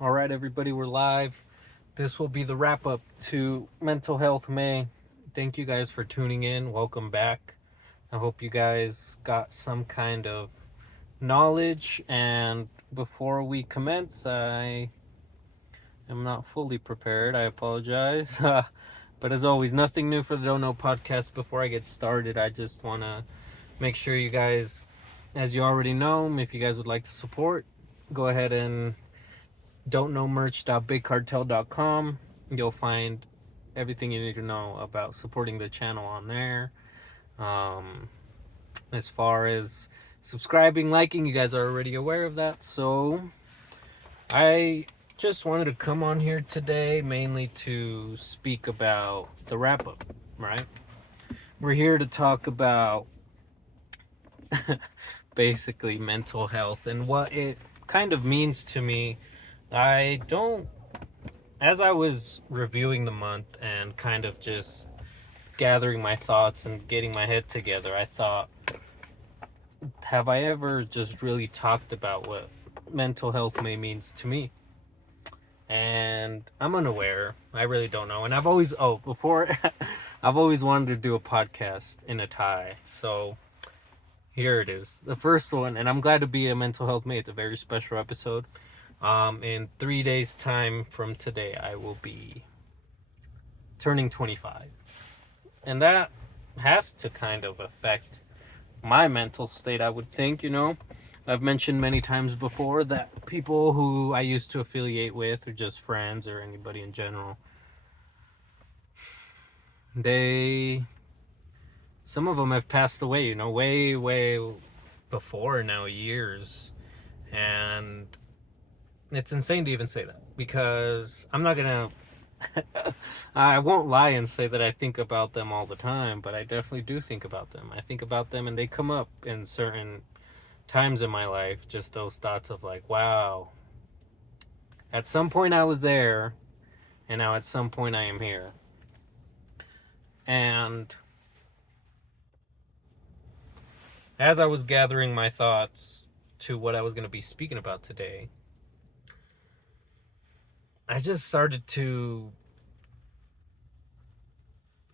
All right, everybody, we're live. This will be the wrap up to Mental Health May. Thank you guys for tuning in. Welcome back. I hope you guys got some kind of knowledge. And before we commence, I am not fully prepared. I apologize. But as always, nothing new for the Don't Know podcast. Before I get started, I just want to make sure you guys, as you already know, if you guys would like to support, go ahead and don'tknowmerch.bigcartel.com. You'll find everything you need to know about supporting the channel on there. Um, as far as subscribing, liking, you guys are already aware of that. So I just wanted to come on here today mainly to speak about the wrap up, right? We're here to talk about basically mental health and what it kind of means to me. I don't As I was reviewing the month and kind of just gathering my thoughts and getting my head together, I thought, have I ever just really talked about what mental health may means to me? And I'm unaware. I really don't know. And I've always, before, I've always wanted to do a podcast in a tie. So here it is. The first one, and I'm glad to be a mental health mate. It's a very special episode. In 3 days' time from today, I will be turning 25. And that has to kind of affect my mental state, I would think. I've mentioned many times before that people who I used to affiliate with, or just friends, or anybody in general, some of them have passed away, way, way before now, years. And it's insane to even say that, because I'm not gonna I won't lie and say that I think about them all the time, but I definitely do think about them. I think about them and they come up in certain times in my life, just those thoughts of like, wow, at some point I was there, and now at some point I am here. And as I was gathering my thoughts to what I was going to be speaking about today, I just started to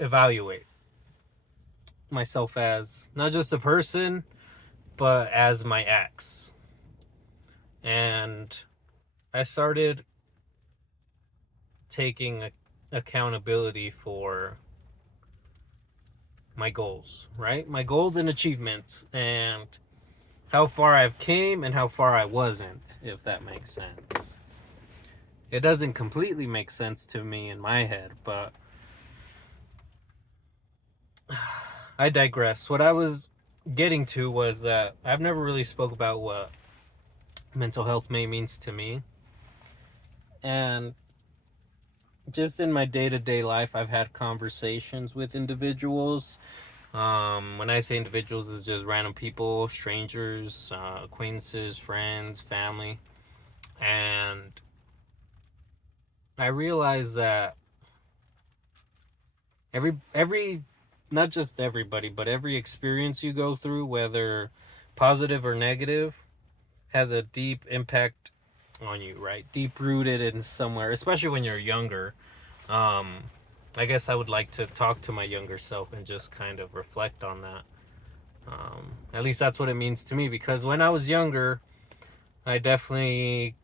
evaluate myself as not just a person, but as my ex. And I started taking accountability for my goals, right? My goals and achievements, and how far I've came and how far I wasn't, if that makes sense. It doesn't completely make sense to me in my head, but I digress. What I was getting to was that I've never really spoke about what mental health may means to me. And just in my day-to-day life, I've had conversations with individuals. When I say individuals, it's just random people, strangers, acquaintances, friends, family. And I realized that every not just everybody, but every experience you go through, whether positive or negative, has a deep impact on you, right? Deep rooted in somewhere, especially when you're younger. Um, I guess I would like to talk to my younger self and just kind of reflect on that. At least that's what it means to me, because when I was younger, I definitely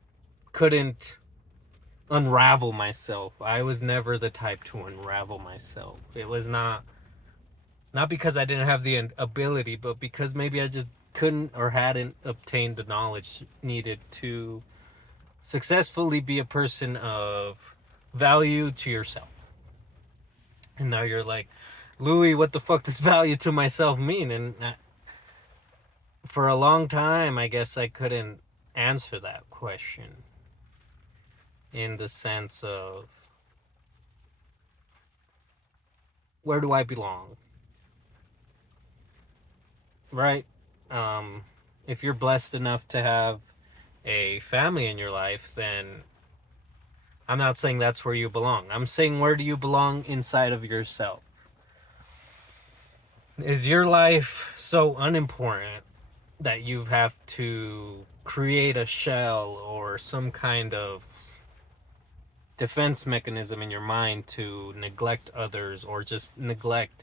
couldn't unravel myself. I was never the type to unravel myself. It was not because I didn't have the ability, but because maybe I just couldn't or hadn't obtained the knowledge needed to successfully be a person of value to yourself. And now you're like, Louis, what the fuck does value to myself mean? And for a long time, I guess I couldn't answer that question, in the sense of, where do I belong? Right? If you're blessed enough to have a family in your life, then I'm not saying that's where you belong. I'm saying, where do you belong inside of yourself? Is your life so unimportant that you have to create a shell or some kind of defense mechanism in your mind to neglect others or just neglect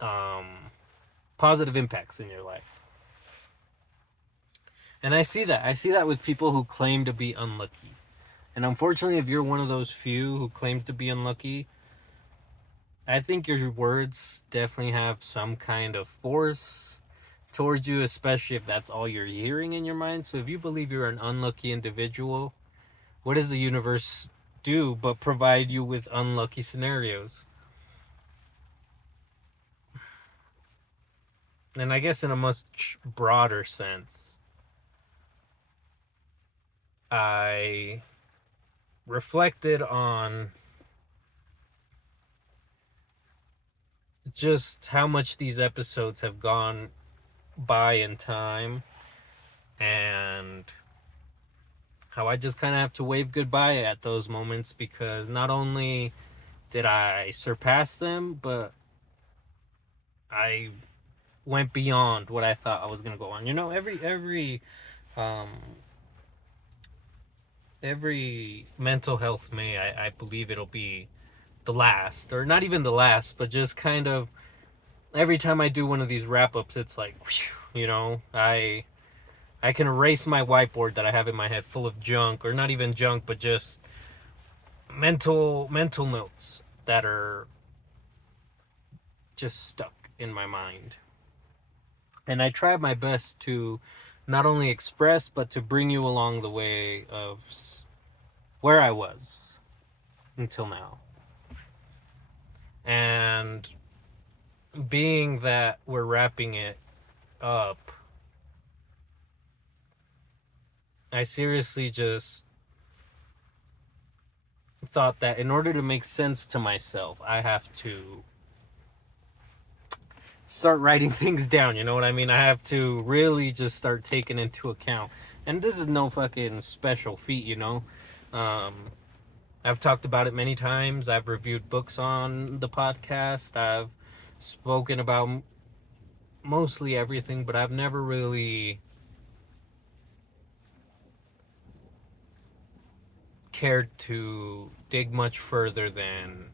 um, positive impacts in your life. And I see that. I see that with people who claim to be unlucky. And unfortunately, if you're one of those few who claims to be unlucky, I think your words definitely have some kind of force towards you, especially if that's all you're hearing in your mind. So if you believe you're an unlucky individual, what does the universe do but provide you with unlucky scenarios? And I guess in a much broader sense, I reflected on just how much these episodes have gone by in time and how I just kind of have to wave goodbye at those moments, because not only did I surpass them, but I went beyond what I thought I was going to go on. You know, um every mental health May, I believe it'll be the last, or not even the last, but just kind of every time I do one of these wrap ups, it's like, whew, you know, I can erase my whiteboard that I have in my head full of junk, or not even junk, but just mental notes that are just stuck in my mind. And I try my best to not only express, but to bring you along the way of where I was until now. And being that we're wrapping it up, I seriously just thought that in order to make sense to myself, I have to start writing things down. You know what I mean? I have to really just start taking into account. And this is no fucking special feat, you know? Um, I've talked about it many times. I've reviewed books on the podcast. I've spoken about mostly everything, but I've never really cared to dig much further than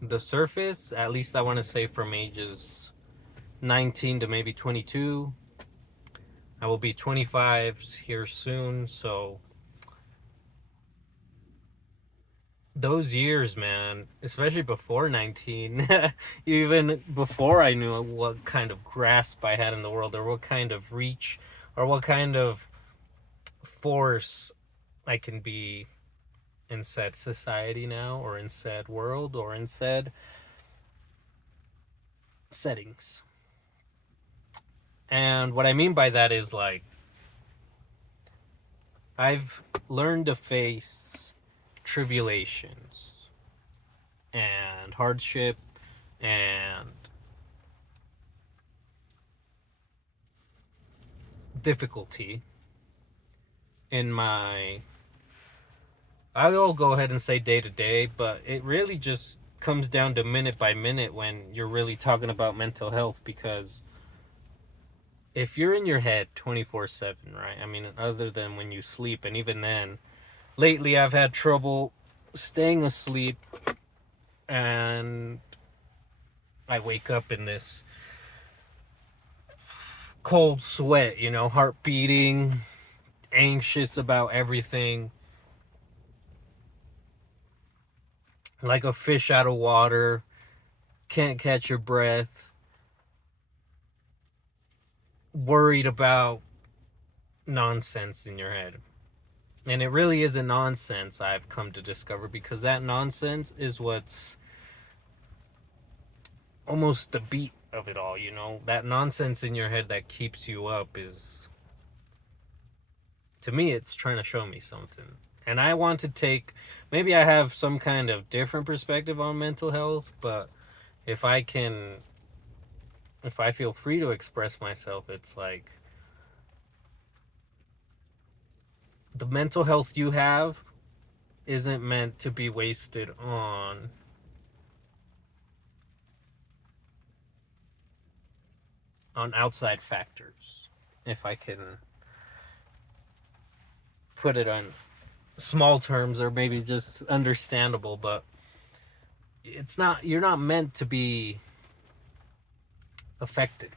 the surface. At least I want to say from ages 19 to maybe 22. I will be 25 here soon, so those years, man, especially before 19, even before I knew what kind of grasp I had in the world, or what kind of reach, or what kind of force I can be in said society now, or in said world, or in said settings. And what I mean by that is, like, I've learned to face tribulations and hardship and difficulty in my, I'll go ahead and say day to day, but it really just comes down to minute by minute when you're really talking about mental health. Because if you're in your head 24/7, right? I mean, other than when you sleep, and even then, lately I've had trouble staying asleep, and I wake up in this cold sweat, you know, heart beating, anxious about everything, like a fish out of water, can't catch your breath, worried about nonsense in your head. And it really isn't nonsense, I've come to discover, because that nonsense is what's almost the beat of it all, you know? That nonsense in your head that keeps you up is, to me, it's trying to show me something. And I want to take, maybe I have some kind of different perspective on mental health, but if I can, if I feel free to express myself, it's like the mental health you have isn't meant to be wasted on outside factors, if I can put it on small terms or maybe just understandable, but you're not meant to be affected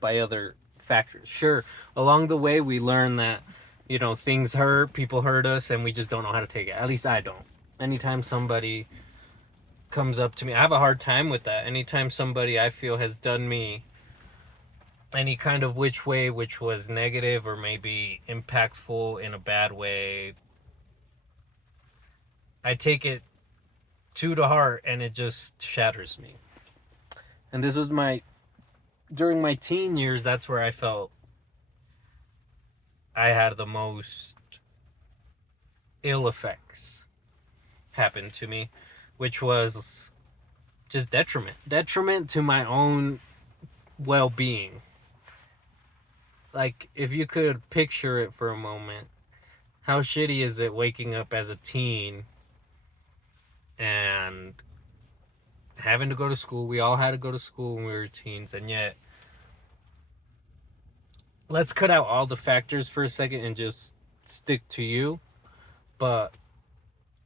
by other factors. Sure, along the way we learn that, things hurt, people hurt us, and we just don't know how to take it. At least I don't. Anytime somebody comes up to me, I have a hard time with that. Anytime somebody I feel has done me any kind of which way which was negative or maybe impactful in a bad way, I take it to the heart and it just shatters me. And this was during my teen years, that's where I felt I had the most ill effects happen to me, which was just detriment to my own well-being. Like, if you could picture it for a moment, how shitty is it waking up as a teen and having to go to school? We all had to go to school when we were teens, and yet let's cut out all the factors for a second and just stick to you. But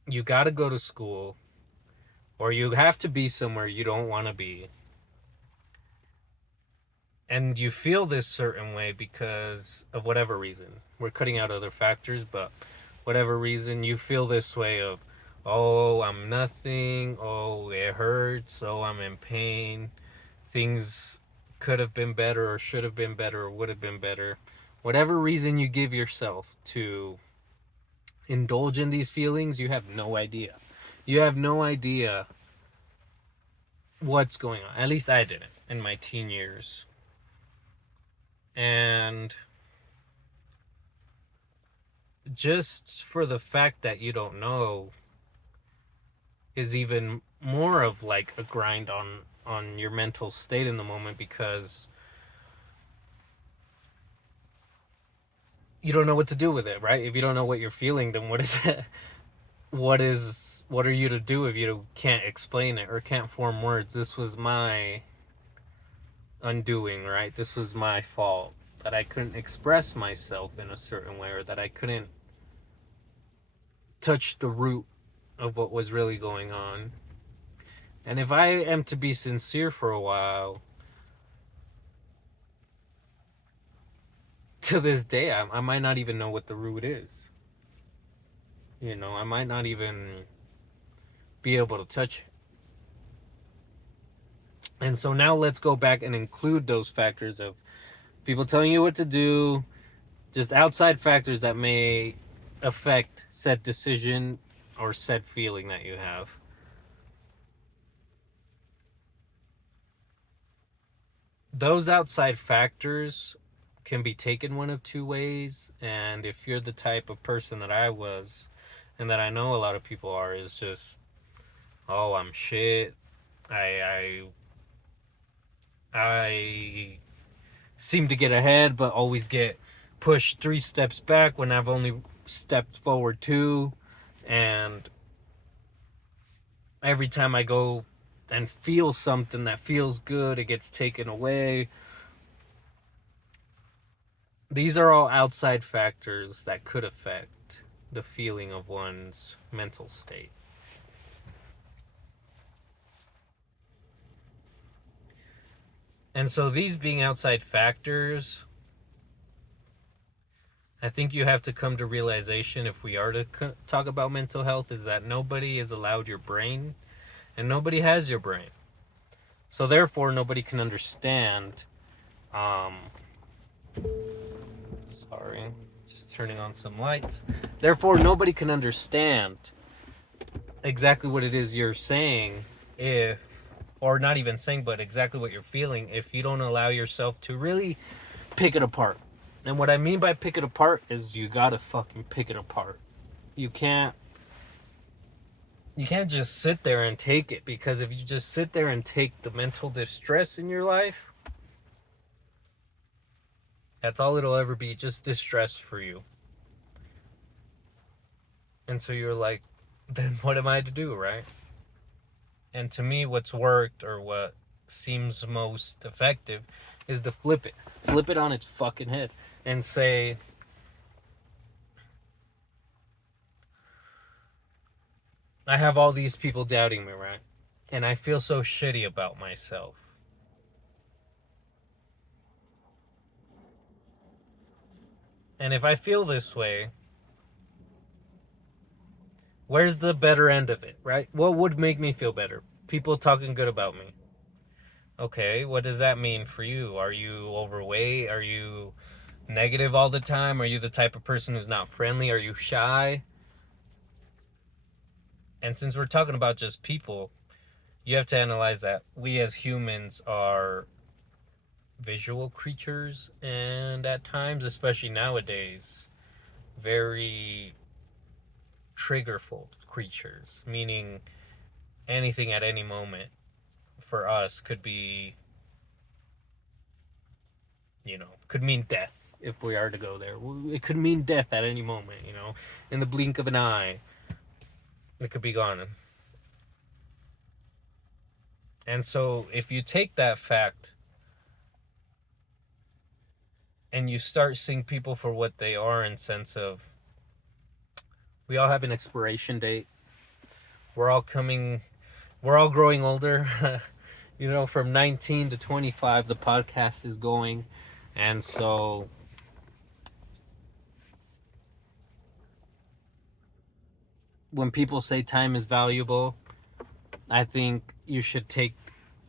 you got to go to school, or you have to be somewhere you don't want to be, and you feel this certain way because of whatever reason. We're cutting out other factors, but whatever reason you feel this way of, oh, I'm nothing, oh, it hurts, oh, I'm in pain, things could have been better or should have been better or would have been better. Whatever reason you give yourself to indulge in these feelings, you have no idea. You have no idea what's going on. At least I didn't in my teen years. And just for the fact that you don't know is even more of like a grind on your mental state in the moment, because you don't know what to do with it, right? If you don't know what you're feeling, then what is it? What are you to do if you can't explain it or can't form words? This was my undoing, right? This was my fault, that I couldn't express myself in a certain way, or that I couldn't touch the root of what was really going on. And if I am to be sincere for a while, to this day, I might not even know what the root is. I might not even be able to touch it. And so now let's go back and include those factors of people telling you what to do, just outside factors that may affect said decision or said feeling that you have. Those outside factors can be taken one of two ways, and if you're the type of person that I was, and that I know a lot of people are, is just, oh, I'm shit. I seem to get ahead, but always get pushed 3 steps back when I've only stepped forward 2. And every time I go and feel something that feels good, it gets taken away. These are all outside factors that could affect the feeling of one's mental state. And so these being outside factors, I think you have to come to realization, if we are to talk about mental health, is that nobody is allowed your brain and nobody has your brain. So therefore, nobody can understand. Sorry, just turning on some lights. Therefore, nobody can understand exactly what it is you're saying, or not even saying, but exactly what you're feeling, if you don't allow yourself to really pick it apart. And what I mean by pick it apart is you gotta fucking pick it apart. You can't just sit there and take it, because if you just sit there and take the mental distress in your life, that's all it'll ever be, just distress for you. And so you're like, then what am I to do, right? And to me, what's worked, or what seems most effective, is to flip it on its fucking head and say, I have all these people doubting me, right? And I feel so shitty about myself. And if I feel this way, where's the better end of it, right? What would make me feel better? People talking good about me. Okay, what does that mean for you? Are you overweight? Are you negative all the time? Are you the type of person who's not friendly? Are you shy? And since we're talking about just people, you have to analyze that we as humans are visual creatures, and at times, especially nowadays, very triggerful creatures, meaning anything at any moment for us could be, could mean death if we are to go there. It could mean death at any moment, in the blink of an eye, it could be gone. And so if you take that fact and you start seeing people for what they are, in sense of, we all have an expiration date. We're all growing older. From 19 to 25, the podcast is going. And so when people say time is valuable, I think you should take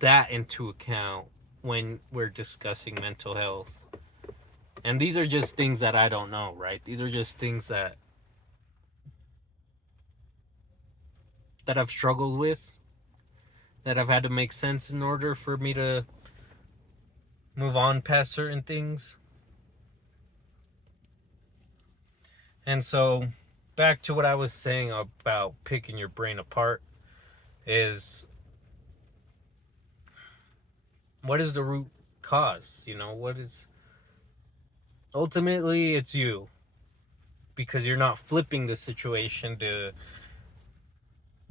that into account when we're discussing mental health. And these are just things that I don't know, right? These are just things that I've struggled with, that I've had to make sense in order for me to move on past certain things. And so back to what I was saying about picking your brain apart is, what is the root cause? Ultimately it's you, because you're not flipping the situation to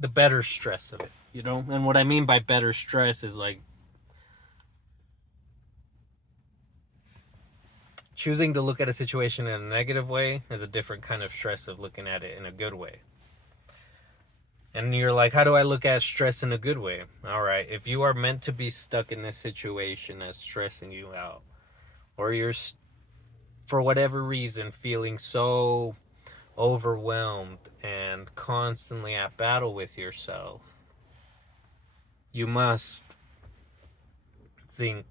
the better stress of it, and what I mean by better stress is like choosing to look at a situation in a negative way is a different kind of stress of looking at it in a good way. And you're like, how do I look at stress in a good way? All right, if you are meant to be stuck in this situation that's stressing you out, or you're for whatever reason feeling so overwhelmed and constantly at battle with yourself, you must think,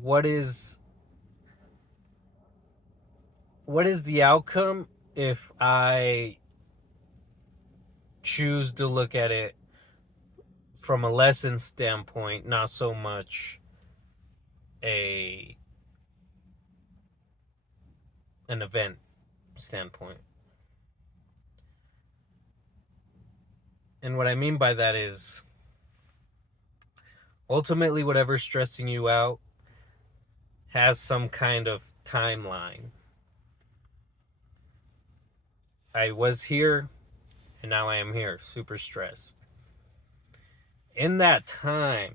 what is the outcome if I choose to look at it from a lesson standpoint, not so much an event standpoint. And what I mean by that is, ultimately whatever's stressing you out has some kind of timeline. I was here and now I am here, super stressed. In that timeline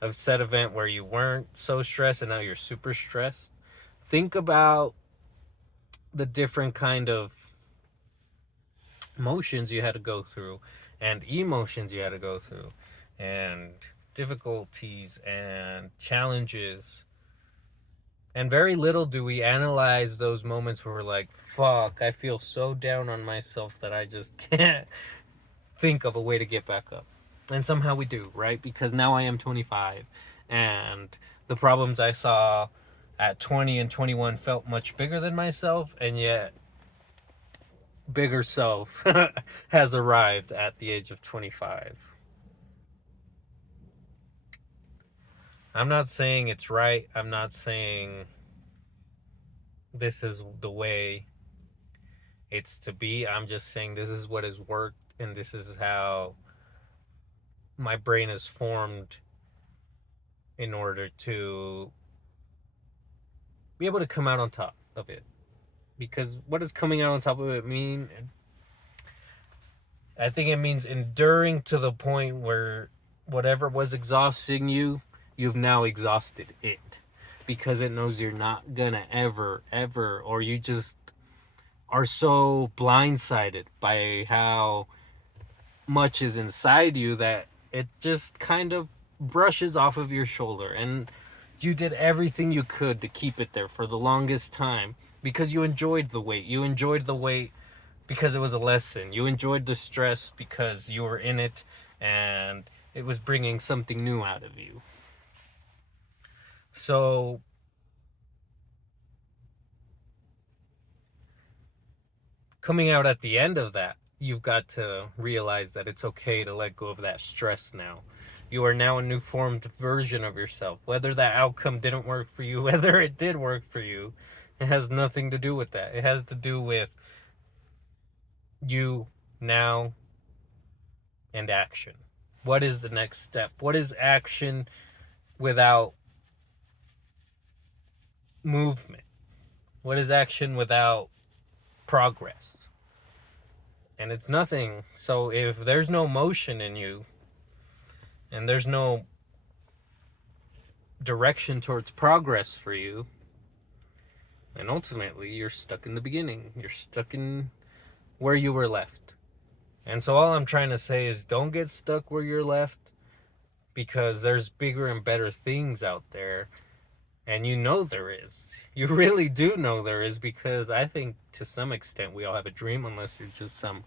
of said event where you weren't so stressed and now you're super stressed, think about the different kind of motions you had to go through and emotions you had to go through and difficulties and challenges. And very little do we analyze those moments where we're like, fuck, I feel so down on myself that I just can't think of a way to get back up. And somehow we do, right? Because now I am 25 and the problems I saw at 20 and 21 felt much bigger than myself, and yet bigger self has arrived at the age of 25. I'm not saying it's right. I'm not saying this is the way it's to be. I'm just saying this is what has worked, and this is how my brain is formed in order to be able to come out on top of it. Because what does coming out on top of it mean? I think it means enduring to the point where whatever was exhausting you, you've now exhausted it. Because it knows you're not gonna ever, or you just are so blindsided by how much is inside you that it just kind of brushes off of your shoulder, and you did everything you could to keep it there for the longest time because you enjoyed the weight. You enjoyed the weight because it was a lesson. You enjoyed the stress because you were in it and it was bringing something new out of you. So coming out at the end of that, you've got to realize that it's okay to let go of that stress now. You are now a new formed version of yourself. Whether that outcome didn't work for you, whether it did work for you, it has nothing to do with that. It has to do with you now and action. What is the next step? What is action without movement? What is action without progress? And it's nothing. So if there's no motion in you and there's no direction towards progress for you, and ultimately you're stuck in the beginning. You're stuck in where you were left. And so all I'm trying to say is don't get stuck where you're left, because there's bigger and better things out there. And you know there is. You really do know there is, because I think to some extent we all have a dream, unless you're just some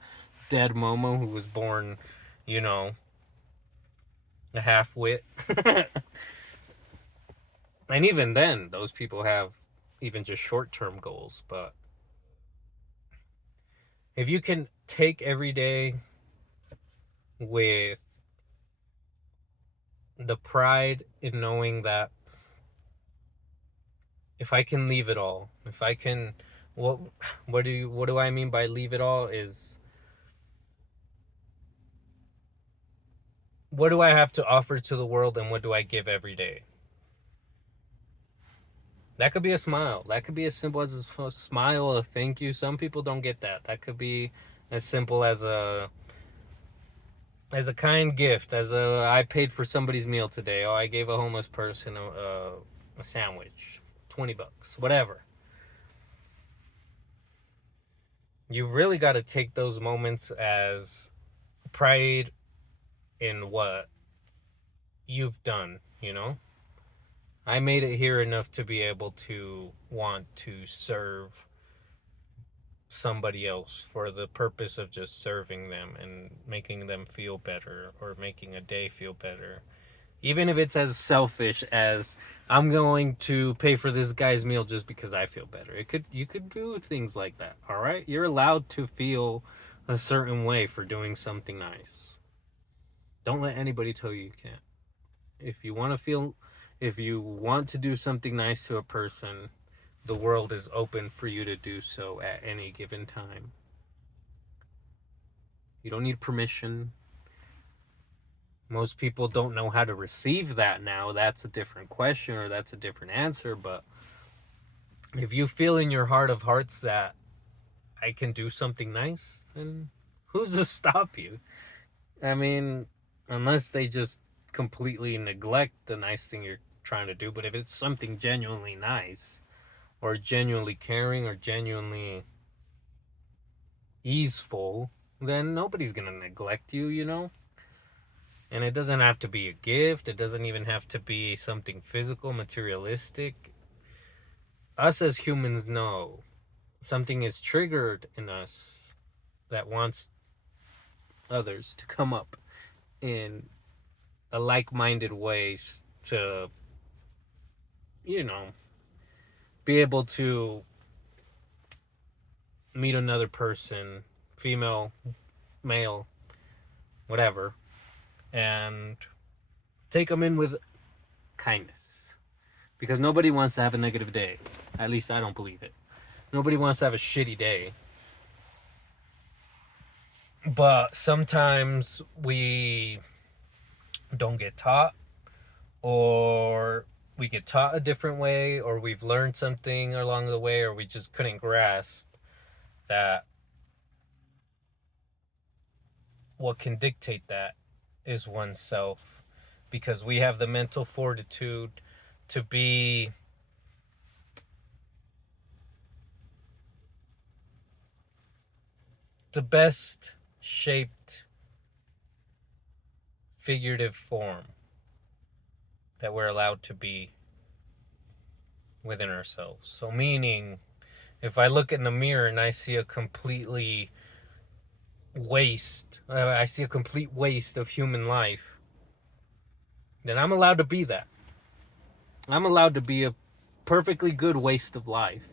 dead Momo who was born, you know, a half-wit. And even then, those people have even just short-term goals. But if you can take every day with the pride in knowing that if I can leave it all, if I can, what do I mean by leave it all is, what do I have to offer to the world and what do I give every day? That could be a smile. That could be as simple as a smile, a thank you. Some people don't get that. That could be as simple as a kind gift, as a I paid for somebody's meal today. Oh, I gave a homeless person a sandwich, $20, whatever. You really got to take those moments as pride in what you've done, you know? I made it here enough to be able to want to serve somebody else for the purpose of just serving them and making them feel better or making a day feel better. Even if it's as selfish as I'm going to pay for this guy's meal just because I feel better. You could do things like that, all right? You're allowed to feel a certain way for doing something nice. Don't let anybody tell you you can't. If you want to feel if you want to do something nice to a person, the world is open for you to do so at any given time. You don't need permission. Most people don't know how to receive that now. That's a different question, or that's a different answer. But if you feel in your heart of hearts that I can do something nice, then who's to stop you? I mean, unless they just completely neglect the nice thing you're trying to do. But if it's something genuinely nice, or genuinely caring, or genuinely easeful, then nobody's gonna neglect you, you know? And it doesn't have to be a gift. It doesn't even have to be something physical, materialistic. Us as humans know something is triggered in us that wants others to come up in a like-minded way to, you know, be able to meet another person, female, male, whatever, and take them in with kindness. Because nobody wants to have a negative day. At least I don't believe it. Nobody wants to have a shitty day. But sometimes we don't get taught, or we get taught a different way, or we've learned something along the way, or we just couldn't grasp that what can dictate that is oneself. Because we have the mental fortitude to be the best shaped figurative form that we're allowed to be within ourselves. So meaning, if I look in the mirror and I see a complete waste of human life, then I'm allowed to be that. I'm allowed to be a perfectly good waste of life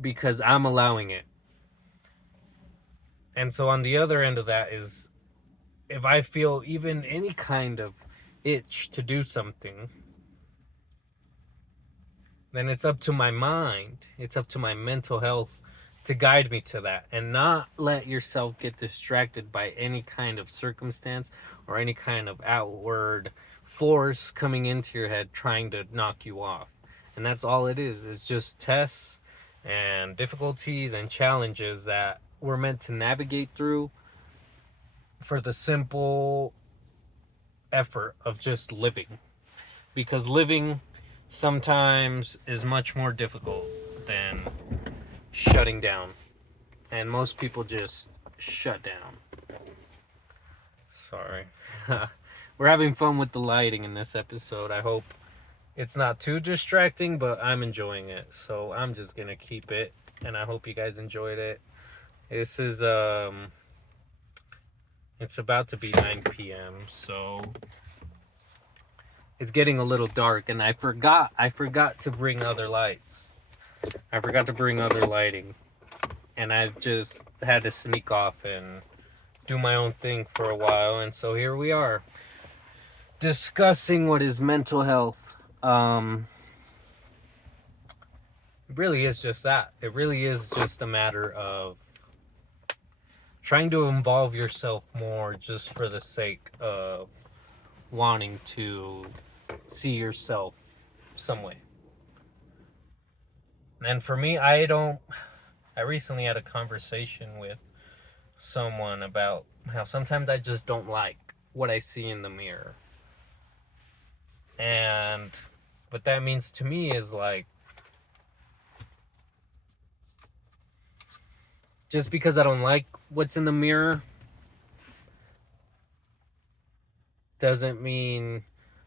because I'm allowing it. And so on the other end of that is, if I feel even any kind of itch to do something, then it's up to my mind, it's up to my mental health to guide me to that, and not let yourself get distracted by any kind of circumstance or any kind of outward force coming into your head trying to knock you off. And that's all it is. It's just tests and difficulties and challenges that we're meant to navigate through for the simple effort of just living. Because living sometimes is much more difficult than shutting down. And most people just shut down. Sorry. We're having fun with the lighting in this episode. I hope it's not too distracting, but I'm enjoying it. So I'm just gonna keep it, and I hope you guys enjoyed it. This is it's about to be 9 p.m. so it's getting a little dark, and I forgot to bring other lights. I forgot to bring other lighting, and I've just had to sneak off and do my own thing for a while, and so here we are discussing what is mental health. It really is just that. It really is just a matter of trying to involve yourself more just for the sake of wanting to see yourself some way. And for me, I recently had a conversation with someone about how sometimes I just don't like what I see in the mirror. And what that means to me is like, just because I don't like what's in the mirror doesn't mean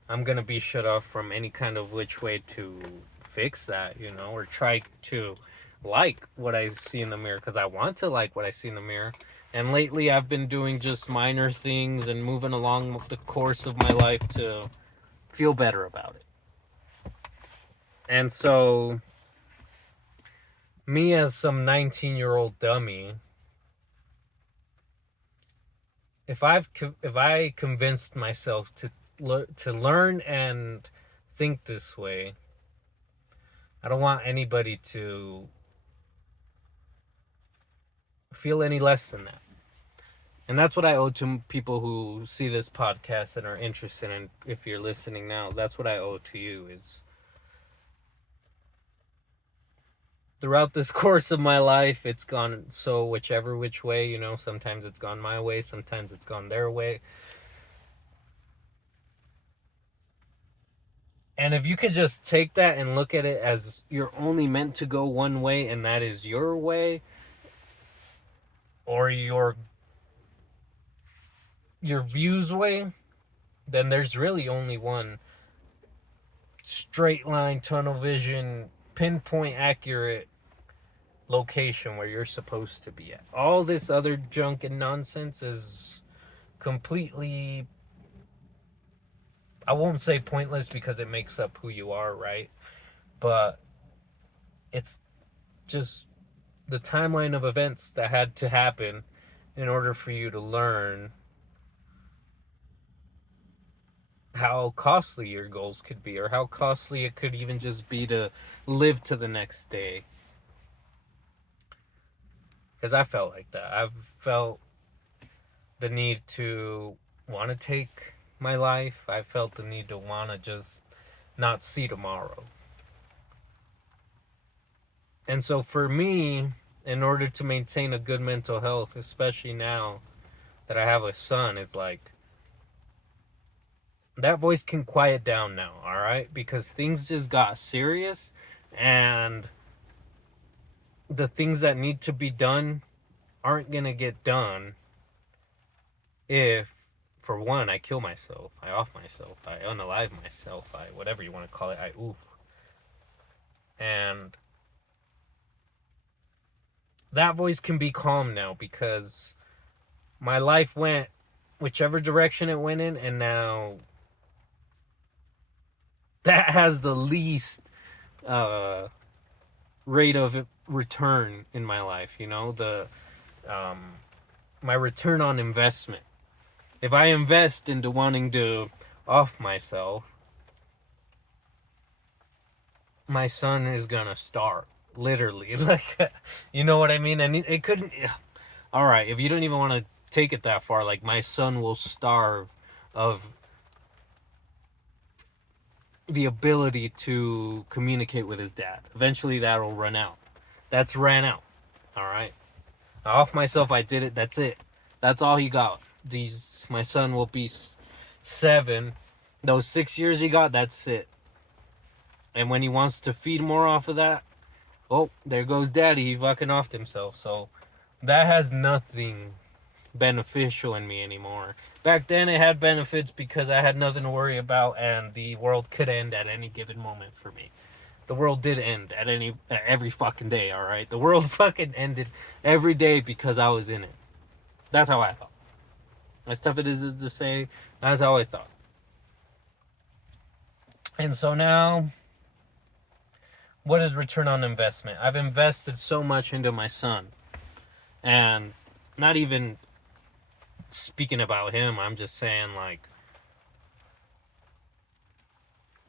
I'm gonna be shut off from any kind of which way to fix that, or try to like what I see in the mirror, because I want to like what I see in the mirror. And lately I've been doing just minor things and moving along the course of my life to feel better about it. And so me, as some 19-year-old dummy, if I convinced myself to learn and think this way, I don't want anybody to feel any less than that. And that's what I owe to people who see this podcast and are interested in. If you're listening now, that's what I owe to you. Is throughout this course of my life, it's gone so whichever which way, sometimes it's gone my way, sometimes it's gone their way. And if you could just take that and look at it as you're only meant to go one way, and that is your way, or your view's way, then there's really only one straight line, tunnel vision, pinpoint accurate location where you're supposed to be at. All this other junk and nonsense is completely, I won't say pointless because it makes up who you are, right? But it's just the timeline of events that had to happen in order for you to learn how costly your goals could be, or how costly it could even just be to live to the next day. Because I felt like that. I've felt the need to want to take my life. I felt the need to want to just not see tomorrow. And so for me, in order to maintain a good mental health, especially now that I have a son, it's like, that voice can quiet down now, all right? Because things just got serious, and the things that need to be done aren't going to get done if, for one, I kill myself, I off myself, I unalive myself, I whatever you want to call it, I oof. And that voice can be calm now because my life went whichever direction it went in, and now that has the least uh, rate of return in my life. You know, the um, my return on investment. If I invest into wanting to off myself, my son is gonna starve. Literally, like, you know what I mean? And it couldn't. All right, if you don't even want to take it that far, like my son will starve of the ability to communicate with his dad. Eventually, that'll run out. That's ran out. All right. Off myself, I did it. That's it. That's all he got. My son will be 7. Those 6 years he got, that's it. And when he wants to feed more off of that, oh, there goes daddy. He fucking offed himself. So that has nothing beneficial in me anymore. Back then it had benefits because I had nothing to worry about and the world could end at any given moment for me. The world did end at every fucking day, all right? The world fucking ended every day because I was in it. That's how I thought. As tough it is to say, that's how I thought. And so now, what is return on investment? I've invested so much into my son. And not even speaking about him, I'm just saying, like,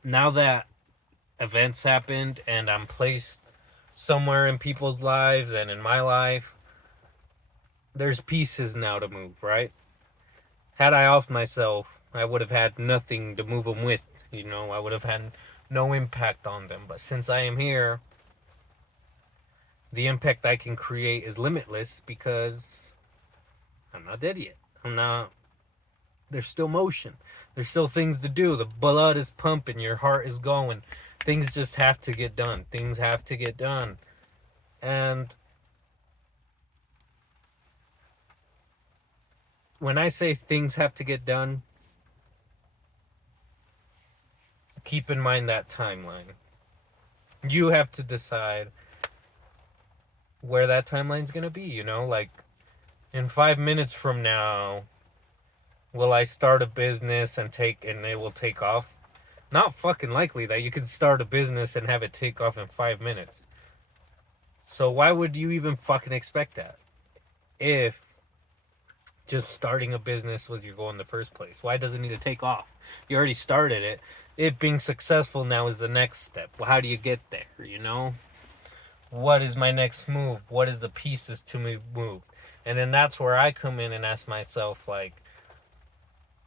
now that events happened and I'm placed somewhere in people's lives and in my life, there's pieces now to move, right? Had I offed myself, I would have had nothing to move them with. You know, I would have had no impact on them. But since I am here, the impact I can create is limitless because I'm not dead yet. I'm not. There's still motion. There's still things to do. The blood is pumping. Your heart is going. Things just have to get done. Things have to get done. And when I say things have to get done, keep in mind that timeline. You have to decide where that timeline's going to be, you know? Like, in 5 minutes from now, will I start a business and it will take off? Not fucking likely that you could start a business and have it take off in 5 minutes. So why would you even fucking expect that? If just starting a business was your goal in the first place, why does it need to take off? You already started it. It being successful now is the next step. Well, how do you get there, you know? What is my next move? What is the pieces to move? And then that's where I come in and ask myself, like,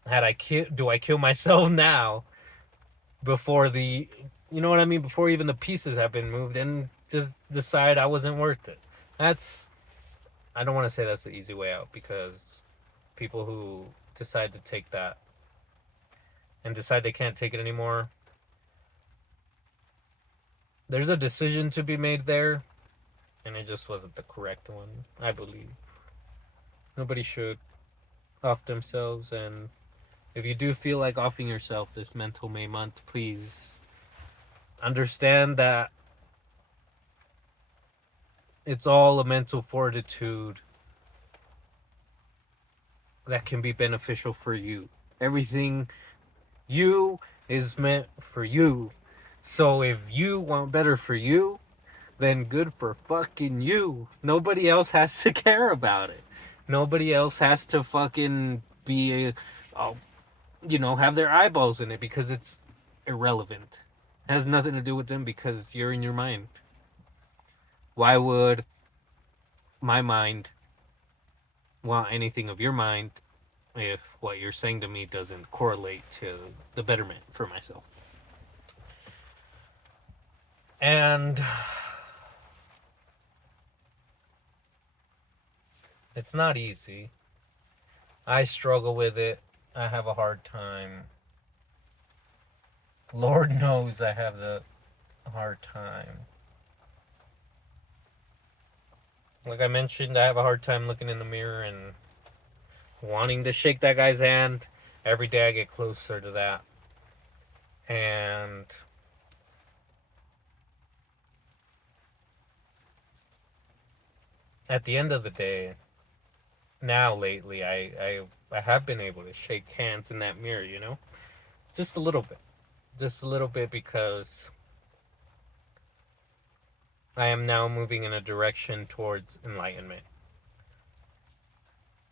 do I kill myself now before you know what I mean, before even the pieces have been moved, and just decide I wasn't worth it? I don't want to say that's the easy way out, because people who decide to take that and decide they can't take it anymore, there's a decision to be made there, and it just wasn't the correct one, I believe. Nobody should off themselves, and if you do feel like offing yourself this mental May month, please understand that it's all a mental fortitude that can be beneficial for you. Everything you is meant for you. So if you want better for you, then good for fucking you. Nobody else has to care about it. Nobody else has to fucking be, have their eyeballs in it, because it's irrelevant. It has nothing to do with them because you're in your mind. Why would my mind want anything of your mind if what you're saying to me doesn't correlate to the betterment for myself? And it's not easy. I struggle with it. I have a hard time. Lord knows I have the hard time. Like I mentioned, I have a hard time looking in the mirror and wanting to shake that guy's hand. Every day I get closer to that. And at the end of the day, now lately, I have been able to shake hands in that mirror, you know? Just a little bit. Just a little bit because I am now moving in a direction towards enlightenment.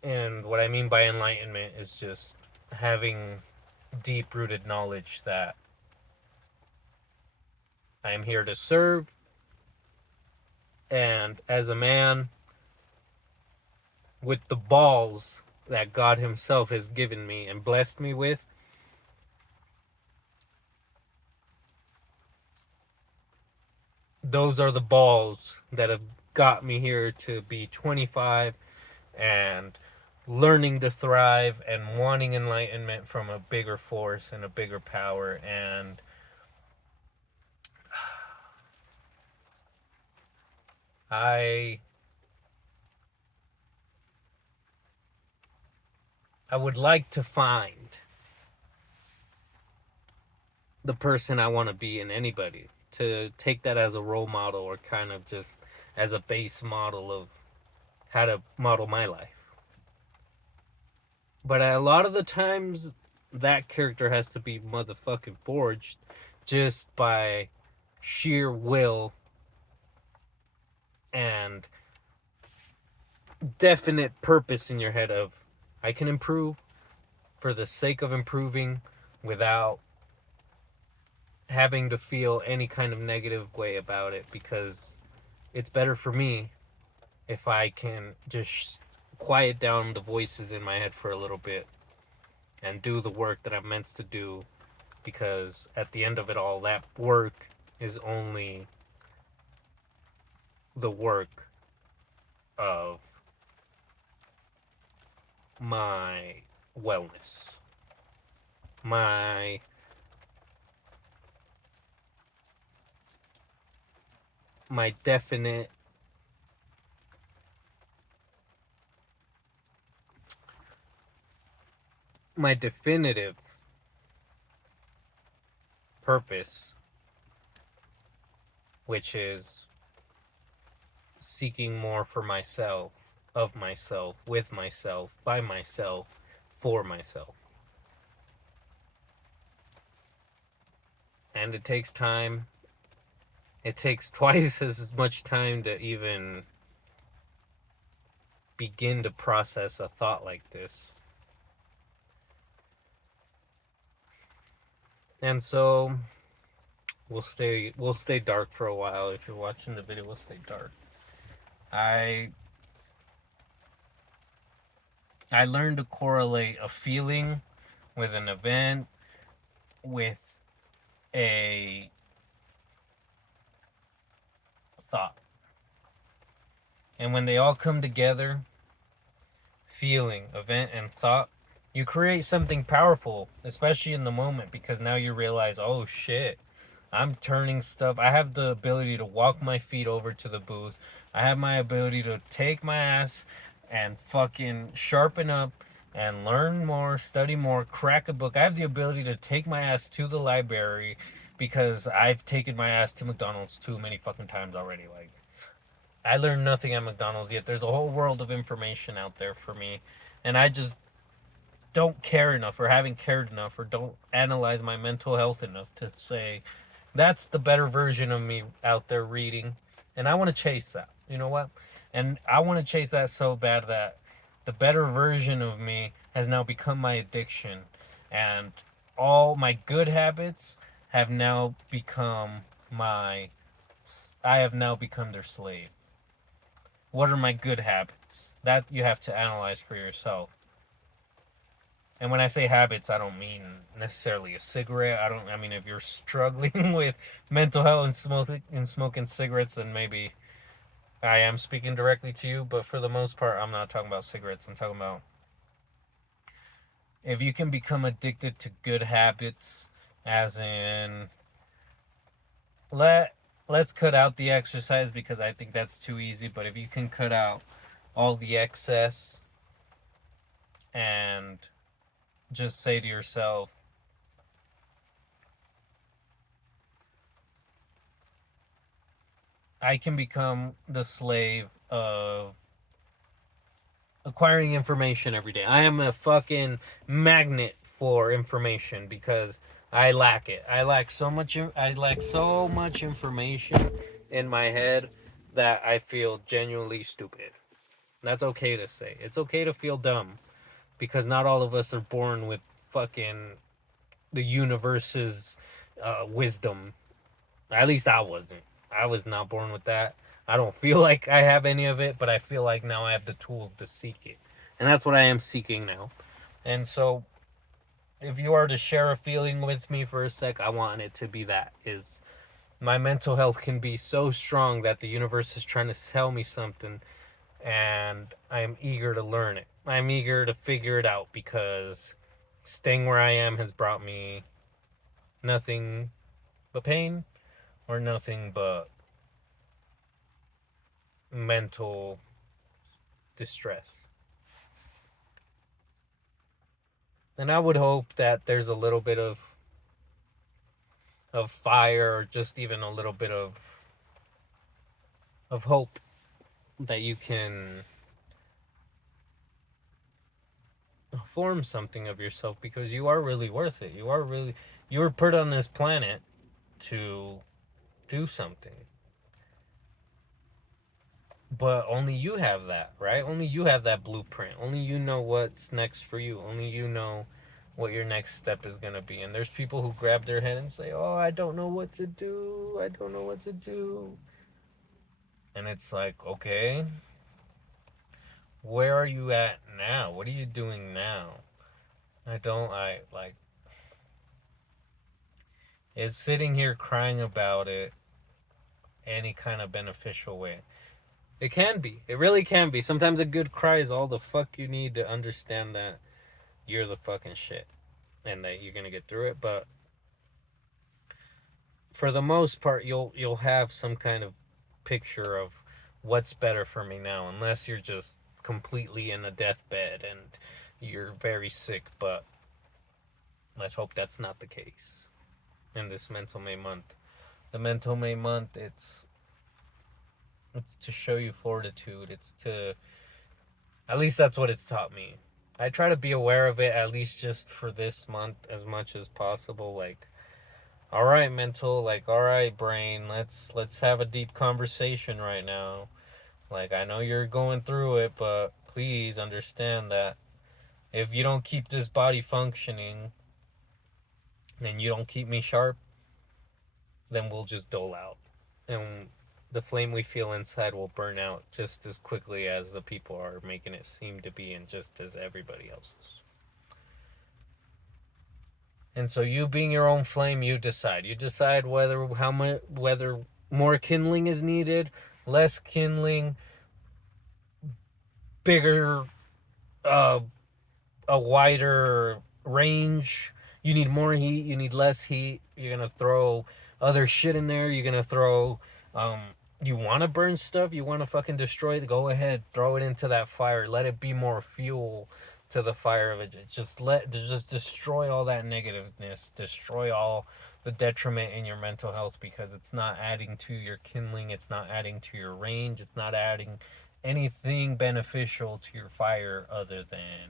And what I mean by enlightenment is just having deep rooted knowledge that I am here to serve. And as a man with the balls that God Himself has given me and blessed me with, those are the balls that have got me here to be 25 and learning to thrive and wanting enlightenment from a bigger force and a bigger power. And I I would like to find the person I want to be in anybody, to take that as a role model or kind of just as a base model of how to model my life. But a lot of the times, that character has to be motherfucking forged just by sheer will and definite purpose in your head of, I can improve for the sake of improving without having to feel any kind of negative way about it, because it's better for me if I can just quiet down the voices in my head for a little bit and do the work that I'm meant to do, because at the end of it all, that work is only the work of my wellness, my my definite my definitive purpose, which is seeking more for myself, of myself, with myself, by myself, for myself. And it takes time. It takes twice as much time to even begin to process a thought like this. And so we'll stay dark for a while. If you're watching the video, we'll stay dark. I I learned to correlate a feeling with an event, with a thought. And when they all come together, feeling, event, and thought, you create something powerful, especially in the moment, because now you realize, oh shit, I'm turning stuff. I have the ability to walk my feet over to the booth. I have my ability to take my ass and fucking sharpen up and learn more, study more, crack a book. I have the ability to take my ass to the library because I've taken my ass to McDonald's too many fucking times already. Like, I learned nothing at McDonald's yet. There's a whole world of information out there for me. And I just don't care enough, or haven't cared enough, or don't analyze my mental health enough to say, that's the better version of me out there reading. And I want to chase that. You know what? And I want to chase that so bad that the better version of me has now become my addiction. And all my good habits have now become my. I have now become their slave. What are my good habits? That you have to analyze for yourself. And when I say habits, I don't mean necessarily a cigarette. I mean, if you're struggling with mental health and smoking cigarettes, then maybe I am speaking directly to you. But for the most part, I'm not talking about cigarettes. I'm talking about if you can become addicted to good habits, as in, let let's cut out the exercise because I think that's too easy. But if you can cut out all the excess and just say to yourself, I can become the slave of acquiring information every day. I am a fucking magnet for information because I lack it. I lack so much information in my head that I feel genuinely stupid. That's okay to say. It's okay to feel dumb because not all of us are born with fucking the universe's wisdom. At least I wasn't. I was not born with that. I don't feel like I have any of it, but I feel like now I have the tools to seek it. And that's what I am seeking now. And so if you are to share a feeling with me for a sec, I want it to be that is my mental health can be so strong that the universe is trying to tell me something and I am eager to learn it. I'm eager to figure it out because staying where I am has brought me nothing but pain or nothing but mental distress. And I would hope that there's a little bit of fire or just even a little bit of hope that you can form something of yourself because you are really worth it. You were put on this planet to do something. But only you have that, right? Only you have that blueprint. Only you know what's next for you. Only you know what your next step is going to be. And there's people who grab their head and say, "Oh, I don't know what to do. I don't know what to do." And it's like, "Okay, where are you at now? What are you doing now?" I like is sitting here crying about it any kind of beneficial way. It can be. It really can be. Sometimes a good cry is all the fuck you need to understand that you're the fucking shit and that you're gonna get through it. But for the most part, you'll have some kind of picture of what's better for me now, unless you're just completely in a deathbed and you're very sick. But let's hope that's not the case in this Mental May month. The Mental May month, it's to show you fortitude. It's to at least that's what it's taught me. I try to be aware of it at least just for this month as much as possible. Like, all right, mental, like, all right, brain, let's have a deep conversation right now. Like, I know you're going through it, but please understand that if you don't keep this body functioning and you don't keep me sharp, then we'll just dole out. And the flame we feel inside will burn out just as quickly as the people are making it seem to be and just as everybody else's. And so you being your own flame, you decide. You decide whether more kindling is needed, less kindling, bigger uh a wider range. You need more heat, you need less heat. You're gonna throw other shit in there. You're gonna throw you want to burn stuff, you want to fucking destroy it, go ahead, throw it into that fire, let it be more fuel to the fire of it. Just destroy all that negativeness, destroy all the detriment in your mental health because it's not adding to your kindling, it's not adding to your range, it's not adding anything beneficial to your fire other than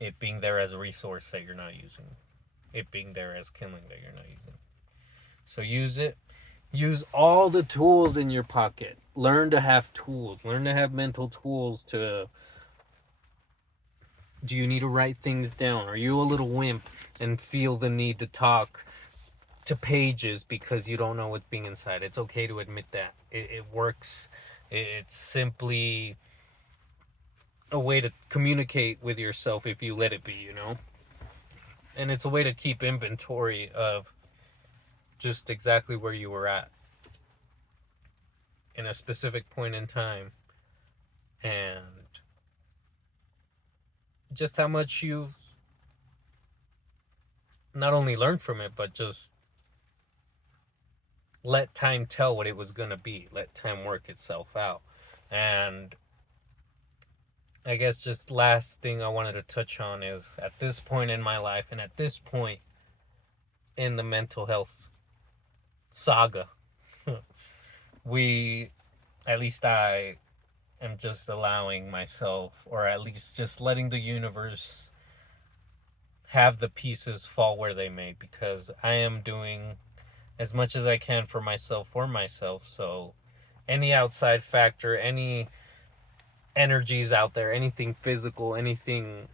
it being there as a resource that you're not using, it being there as kindling that you're not using. So use it. Use all the tools in your pocket. Learn to have tools. Learn to have mental tools to. Do you need to write things down? Are you a little wimp and feel the need to talk to pages because you don't know what's being inside? It's okay to admit that. It works. It's simply a way to communicate with yourself if you let it be, you know? And it's a way to keep inventory of just exactly where you were at in a specific point in time and just how much you've not only learned from it but just let time tell what it was going to be, let time work itself out. And I guess just last thing I wanted to touch on is at this point in my life and at this point in the mental health saga, we, at least I am just allowing myself, or at least just letting the universe have the pieces fall where they may, because I am doing as much as I can for myself for myself. So any outside factor, any energies out there, anything physical, anything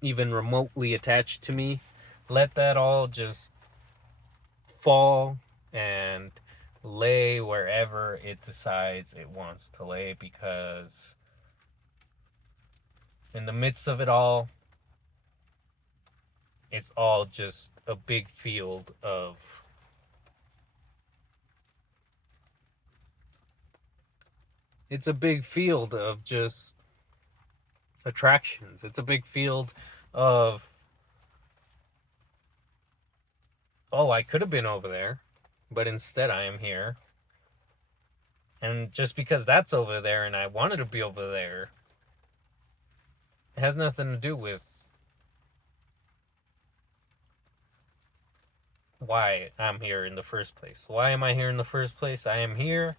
even remotely attached to me, let that all just fall and lay wherever it decides it wants to lay, because in the midst of it all, it's all just a big field of just attractions. It's a big field of, oh, I could have been over there, but instead I am here. And just because that's over there and I wanted to be over there, it has nothing to do with why I'm here in the first place. Why am I here in the first place? I am here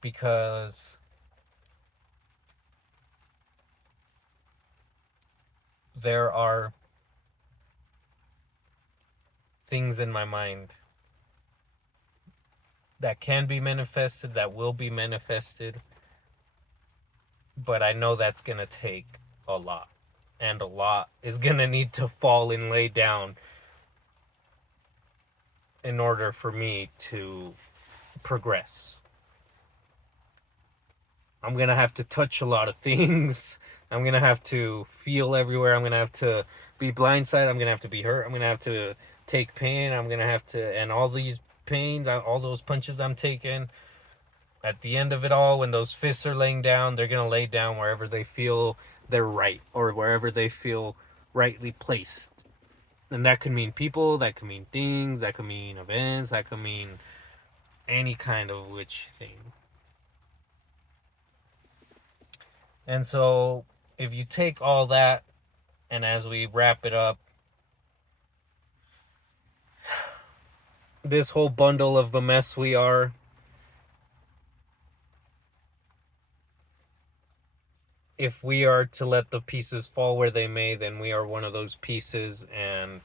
because there are things in my mind that can be manifested, that will be manifested, but I know that's going to take a lot. And a lot is going to need to fall and lay down in order for me to progress. I'm going to have to touch a lot of things. I'm going to have to feel everywhere. I'm going to have to be blindsided. I'm going to have to be hurt. I'm going to have to take pain. I'm going to have to, and all these pains, all those punches I'm taking, at the end of it all, when those fists are laying down, they're going to lay down wherever they feel they're right, or wherever they feel rightly placed. And that could mean people, that could mean things, that could mean events, that could mean any kind of which thing. And so, if you take all that, and as we wrap it up, this whole bundle of the mess we are, if we are to let the pieces fall where they may, then we are one of those pieces. And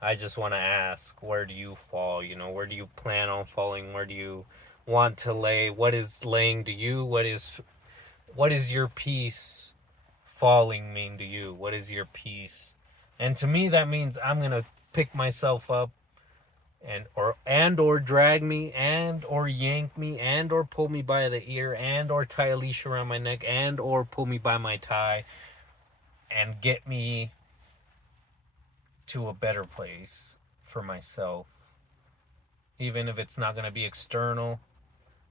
I just want to ask, where do you fall? You know, where do you plan on falling? Where do you want to lay? What is laying to you? What is your piece falling mean to you? What is your piece? And to me, that means I'm gonna pick myself up and or drag me and or yank me and or pull me by the ear and or tie a leash around my neck and or pull me by my tie and get me to a better place for myself. Even if it's not going to be external,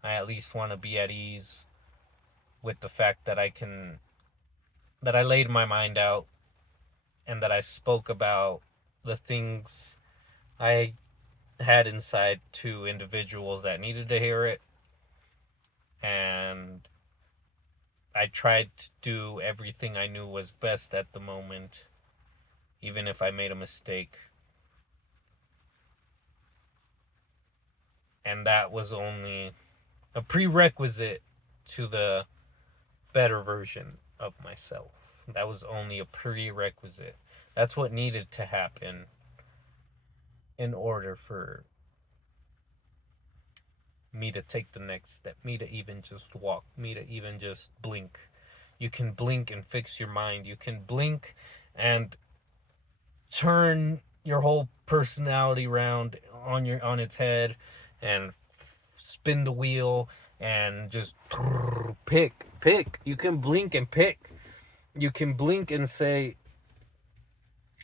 I at least want to be at ease with the fact that that I laid my mind out and that I spoke about the things I had inside to individuals that needed to hear it. And I tried to do everything I knew was best at the moment, even if I made a mistake. And that was only a prerequisite to the better version of myself. That was only a prerequisite. That's what needed to happen in order for me to take the next step, me to even just walk, me to even just blink. You can blink and fix your mind. You can blink and turn your whole personality around on its head and spin the wheel and just pick. You can blink and pick. You can blink and say,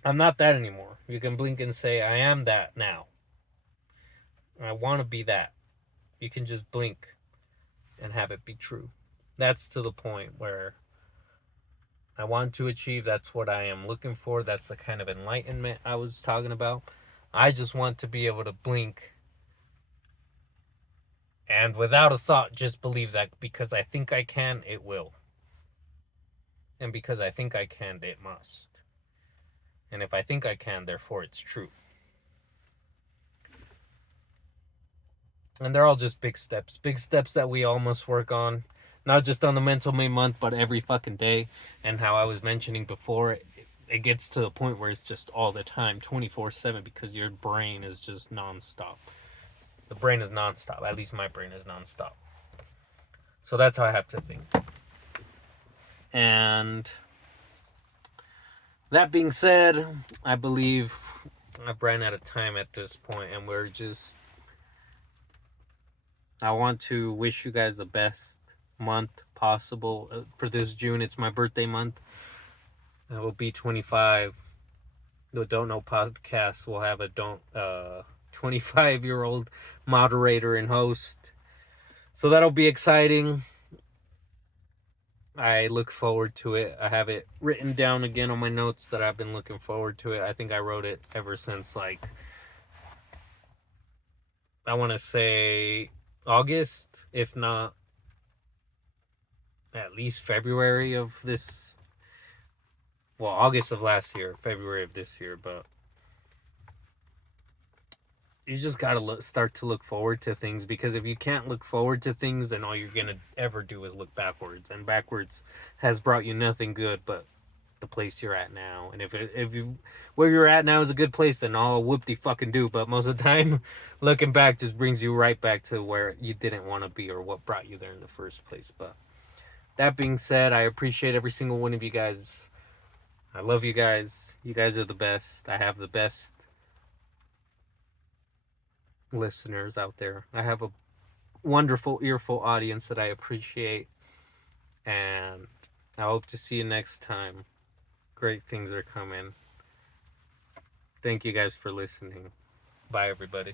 I'm not that anymore. You can blink and say, I am that now. I want to be that. You can just blink and have it be true. That's to the point where I want to achieve. That's what I am looking for. That's the kind of enlightenment I was talking about. I just want to be able to blink And without a thought, just believe that because I think I can, it will. And because I think I can, it must. And if I think I can, therefore it's true. And they're all just big steps that we all must work on, not just on the mental May month, but every fucking day. And how I was mentioning before, it gets to the point where it's just all the time, 24/7, because your brain is just nonstop. The brain is nonstop. At least my brain is nonstop. So that's how I have to think. And that being said, I believe I've ran out of time at this point, and I want to wish you guys the best month possible for this June. It's my birthday month. I will be 25. The Don't Know podcast will have a 25-year-old moderator and host. So that'll be exciting. I look forward to it. I have it written down again on my notes that I've been looking forward to it. I think I wrote it ever since, like, I want to say August, if not at least February of this. Well, August of last year, February of this year, but you just gotta start to look forward to things, because if you can't look forward to things, then all you're gonna ever do is look backwards, and backwards has brought you nothing good but the place you're at now. And if you where you're at now is a good place, then all whoop-de-fucking do. But most of the time, looking back just brings you right back to where you didn't want to be or what brought you there in the first place. But that being said, I appreciate every single one of you guys. I love you guys. You guys are the best. I have the best listeners out there. I have a wonderful, earful audience that I appreciate. And I hope to see you next time. Great things are coming. Thank you guys for listening. Bye, everybody.